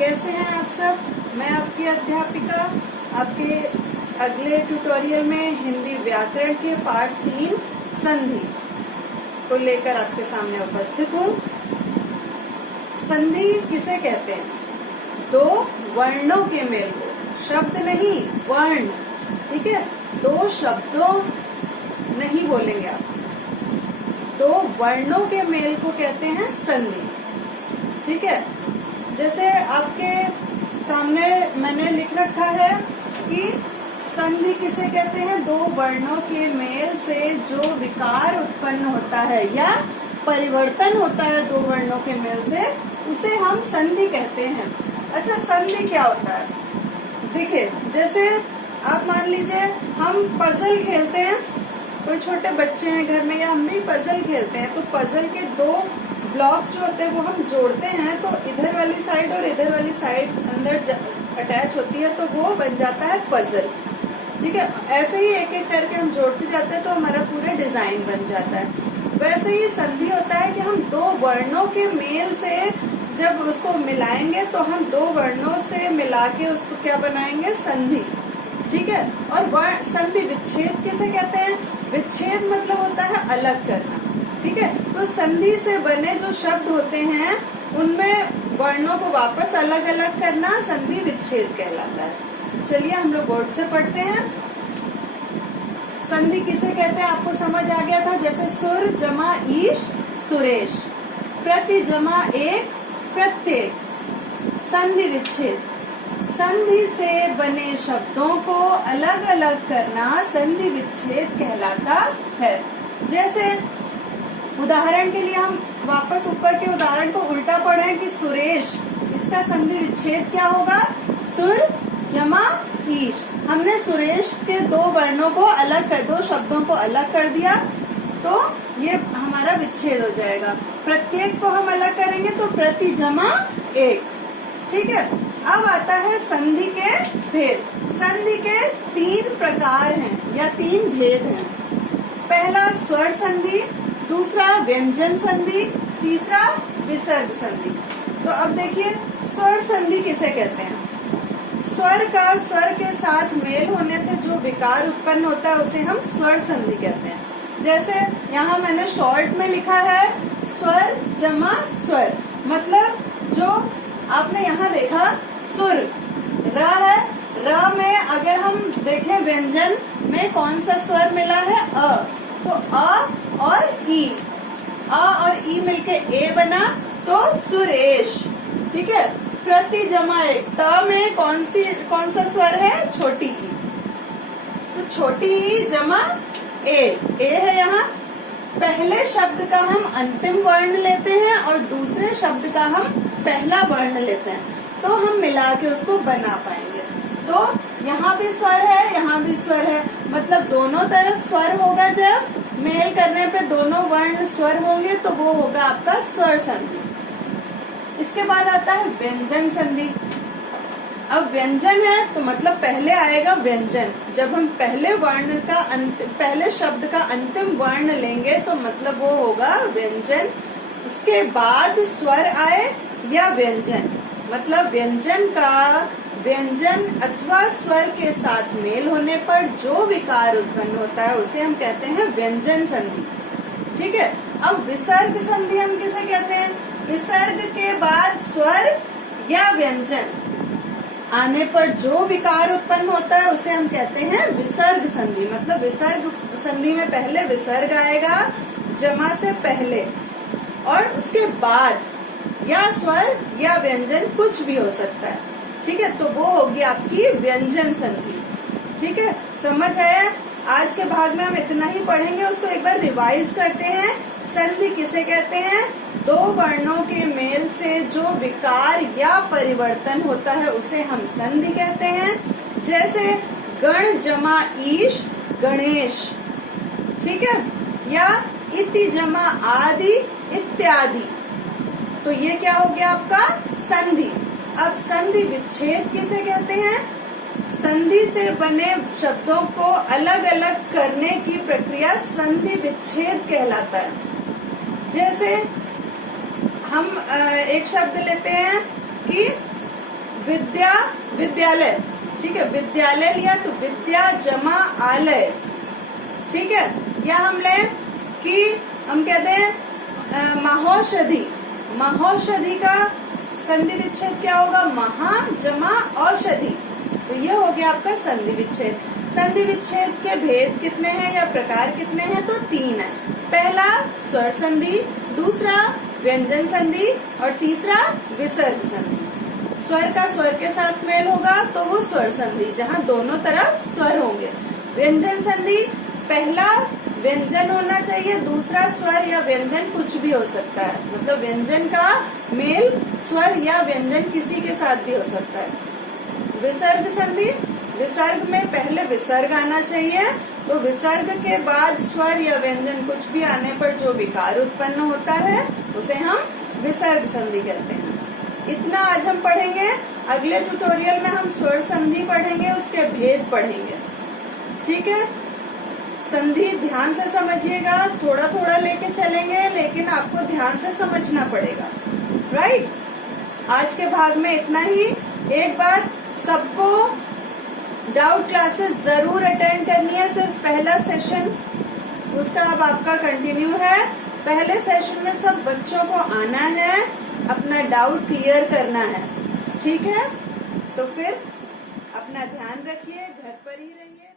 कैसे हैं आप सब। मैं आपकी अध्यापिका आपके अगले ट्यूटोरियल में हिंदी व्याकरण के पाठ 3 संधि को लेकर आपके सामने उपस्थित हूँ। संधि किसे कहते हैं? दो वर्णों के मेल को, शब्द नहीं वर्ण, ठीक है। दो शब्दों नहीं बोलेंगे आप, दो वर्णों के मेल को कहते हैं संधि, ठीक है। जैसे आपके सामने मैंने लिख रखा है कि संधि किसे कहते हैं? दो वर्णों के मेल से जो विकार उत्पन्न होता है या परिवर्तन होता है दो वर्णों के मेल से, उसे हम संधि कहते हैं। अच्छा, संधि क्या होता है? देखिए, जैसे आप मान लीजिए हम पजल खेलते हैं, कोई छोटे बच्चे हैं घर में या हम भी पजल खेलते हैं, तो पजल के दो ब्लॉक्स जो होते हैं वो हम जोड़ते हैं, तो इधर वाली साइड और इधर वाली साइड अंदर अटैच होती है, तो वो बन जाता है पजल, ठीक है। ऐसे ही एक एक करके हम जोड़ते जाते हैं तो हमारा पूरा डिजाइन बन जाता है। वैसे ही संधि होता है कि हम दो वर्णों के मेल से जब उसको मिलाएंगे तो हम दो वर्णों से मिला के उसको क्या बनाएंगे? संधि, ठीक है। और संधि विच्छेद किसे कहते हैं? विच्छेद मतलब होता है अलग करना, ठीक है। तो संधि से बने जो शब्द होते हैं उनमें वर्णों को वापस अलग अलग करना संधि विच्छेद कहलाता है। चलिए हम लोग बोर्ड से पढ़ते हैं। संधि किसे कहते हैं आपको समझ आ गया था। जैसे सुर जमा ईश सुरेश, प्रति जमा एक प्रत्येक, संधि विच्छेद। संधि से बने शब्दों को अलग अलग करना संधि विच्छेद कहलाता है। जैसे उदाहरण के लिए हम वापस ऊपर के उदाहरण को उल्टा पढ़ें कि सुरेश, इसका संधि विच्छेद क्या होगा? सुर जमा ईश। हमने सुरेश के दो वर्णों को अलग कर, दो शब्दों को अलग कर दिया, तो ये हमारा विच्छेद हो जाएगा। प्रत्येक को हम अलग करेंगे तो प्रति जमा एक, ठीक है। अब आता है संधि के भेद। संधि के 3 प्रकार हैं या 3 भेद हैं। पहला स्वर संधि, दूसरा व्यंजन संधि, तीसरा विसर्ग संधि। तो अब देखिए, स्वर संधि किसे कहते हैं? स्वर का स्वर के साथ मेल होने से जो विकार उत्पन्न होता है उसे हम स्वर संधि कहते हैं। जैसे यहाँ मैंने शॉर्ट में लिखा है स्वर जमा स्वर, मतलब जो आपने यहाँ देखा सुर र है, र में अगर हम देखें व्यंजन में कौन सा स्वर मिला है? अ, तो अ और ई, अ और ई मिलके ए बना तो सुरेश, ठीक है। प्रति जमा एक, त में कौन सा स्वर है? छोटी ई, तो छोटी ई जमा ए है यहाँ। पहले शब्द का हम अंतिम वर्ण लेते हैं और दूसरे शब्द का हम पहला वर्ण लेते हैं, तो हम मिला के उसको बना पाएंगे। तो यहाँ भी स्वर है, यहाँ भी स्वर है, मतलब दोनों तरफ स्वर होगा। जब मेल करने पे दोनों वर्ण स्वर होंगे तो वो होगा आपका स्वर संधि। इसके बाद आता है व्यंजन संधि। अब व्यंजन है तो मतलब पहले आएगा व्यंजन। जब हम पहले वर्ण का पहले शब्द का अंतिम वर्ण लेंगे तो मतलब वो होगा व्यंजन। उसके बाद स्वर आए या व्यंजन, मतलब व्यंजन का व्यंजन अथवा स्वर के साथ मेल होने पर जो विकार उत्पन्न होता है उसे हम कहते हैं व्यंजन संधि, ठीक है। अब विसर्ग संधि हम किसे कहते हैं? विसर्ग के बाद स्वर या व्यंजन आने पर जो विकार उत्पन्न होता है उसे हम कहते हैं विसर्ग संधि। मतलब विसर्ग संधि में पहले विसर्ग आएगा जमा से पहले और उसके बाद या स्वर या व्यंजन कुछ भी हो सकता है, ठीक है। तो वो होगी आपकी व्यंजन संधि, ठीक है। समझ आया? आज के भाग में हम इतना ही पढ़ेंगे, उसको एक बार रिवाइज करते हैं। संधि किसे कहते हैं? दो वर्णों के मेल से जो विकार या परिवर्तन होता है उसे हम संधि कहते हैं। जैसे गण जमा ईश गणेश, ठीक है, या इति जमा आदि इत्यादि, तो ये क्या हो गया आपका? संधि। अब संधि विच्छेद किसे कहते हैं? संधि से बने शब्दों को अलग अलग करने की प्रक्रिया संधि विच्छेद कहलाता है। जैसे हम एक शब्द लेते हैं कि विद्या विद्यालय, ठीक है, विद्यालय लिया तो विद्या जमा आलय, ठीक है। या हम ले कि हम कहते हैं महौषधि, महौषधि का संधि विच्छेद क्या होगा, महा जमा औषधि, तो ये हो गया आपका संधि विच्छेद। संधि विच्छेद के भेद कितने हैं या प्रकार कितने हैं, तो 3 है। पहला स्वर संधि, दूसरा व्यंजन संधि और तीसरा विसर्ग संधि। स्वर का स्वर के साथ मेल होगा तो वो स्वर संधि, जहाँ दोनों तरफ स्वर होंगे। व्यंजन संधि, पहला व्यंजन होना चाहिए, दूसरा स्वर या व्यंजन कुछ भी हो सकता है, मतलब व्यंजन का मेल स्वर या व्यंजन किसी के साथ भी हो सकता है। विसर्ग संधि, विसर्ग में पहले विसर्ग आना चाहिए, तो विसर्ग के बाद स्वर या व्यंजन कुछ भी आने पर जो विकार उत्पन्न होता है उसे हम विसर्ग संधि कहते हैं। इतना आज हम पढ़ेंगे। अगले ट्यूटोरियल में हम स्वर संधि पढ़ेंगे, उसके भेद पढ़ेंगे, ठीक है। संधि ध्यान से समझिएगा, थोड़ा थोड़ा लेके चलेंगे, लेकिन आपको ध्यान से समझना पड़ेगा, राइट। आज के भाग में इतना ही। एक बात, सबको डाउट क्लासेस जरूर अटेंड करनी है, सिर्फ पहला सेशन, उसका अब आपका कंटिन्यू है। पहले सेशन में सब बच्चों को आना है, अपना डाउट क्लियर करना है, ठीक है। तो फिर अपना ध्यान रखिए, घर पर ही रहिए।